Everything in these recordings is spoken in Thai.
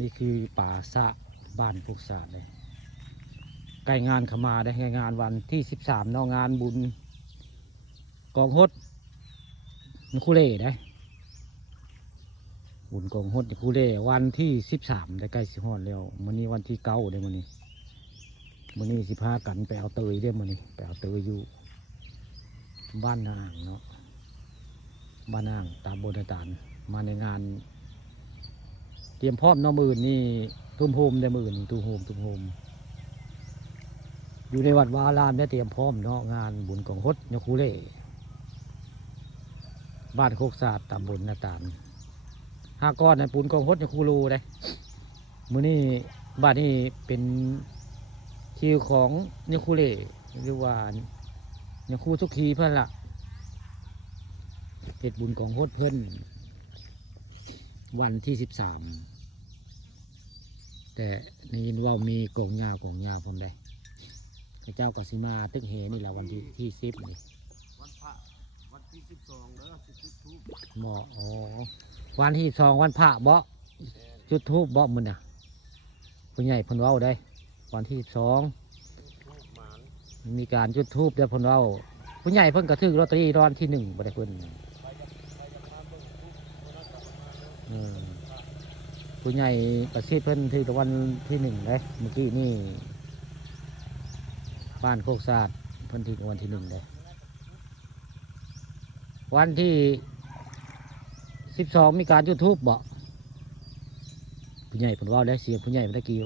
นี่คือป่าสะบ้านพวกศาสตร์เลยใกล้งานเข้ามาได้ใกล้งานวันที่13เนาะงานบุญกองฮดนคุเล่ได้บุญกองฮดนคุเล่วันที่13ได้ใกล้สิฮอดแล้วมื้อนี้วันที่9ได้มื้อนี้15กันไปเอาเตยได้มื้อนี้ไปเอาเตยอยู่บ้านนางเนาะบ้านนางตามโบราณฐานมาในงานเตรียมพร้อมน้องมื่นนี่ทุ่มโฮมได้มื่นทุ่มโฮมอยู่ในวัดวาลามเนี่ยเตรียมพร้อมเนาะงานบุญกองฮดยคูเล่บ้านโคกศาสตร์ตำบลนาตาล5 ก้อนในบุญกองฮดยคูรูได้มื้อนี้บ้านนี้เป็นคิวของยคูเล่หรือว่ายคูสุขีเพื่อนละเหตุบุญกองฮดเพื่อนวันที่13แต่นี่ว่ามีกองยาผมได้พระเจ้ากสิมาตึกเฮนี่แหละวันที่10นี่วันพระวันที่12แล้วจุดธูปหมออ๋อวันที่12วันพระบ่จุดธูปบ่มื้อน่ะผู้ใหญ่เพิ่นเว้าได้วันที่12มีการจุดธูปเดี๋ยวเพิ่นเว้าผู้ใหญ่เพิ่นก็ถือลอตเตอรี่รางวัลที่1บ่ได้เพิ่นผู้ใหญ่ประสิทธิ์เพิ่นถือรางวัลที่1เลยเมื่อกี้นี่บ้านโคกศาสตร์เพิ่นถือรางวัลที่1เลยวันที่12มีการจุดธูปบ่ผู้ใหญ่เพิ่นว่าได้เสียงผู้ใหญ่เมื่อกี้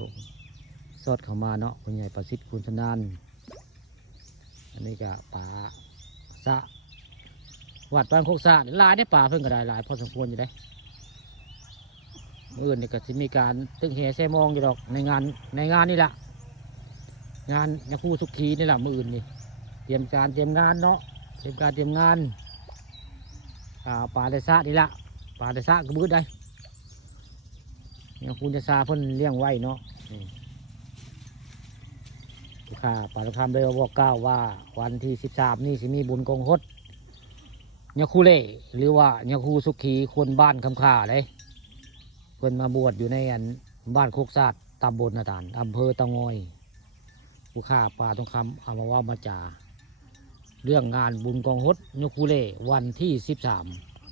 สอดเข้ามาเนาะผู้ใหญ่ประสิทธิ์คุณชนานอันนี้ก็ป่าสะวัดบ้านโคกศาสตร์หลายได้ป่าเพิ่นก็ได้หลายพอสมควรอยู่ได้อื่นนี่ก็จะมีการตึงแห่แซ่มองอยู่ดอกในงานนี่แหละงานยาคูสุขีนี่แหละมืออื่นนี่เตรียมงานเนาะเตรียมงานป่าเดซ่านี่แหละป่าเดซ่าก็มืดได้ยาคูเดซ่าเพิ่นเลี้ยงไว้เนาะลูกค้าป่าละคำเลยบอกกล่าวว่าวันที่13นี่สิมีบุญกองฮดยาคูเล่หรือว่ายาคูสุขีคนบ้านคำข่าเลยเพิ่นมาบวชอยู่ในบ้านโคกศาสตร์ตำบลนาตาลอำเภอเตางอยผู้ฆ่าป่าทองคำเอามาว่ามาจ่าเรื่องงานบุญกองฮดยคูเล่วันที่13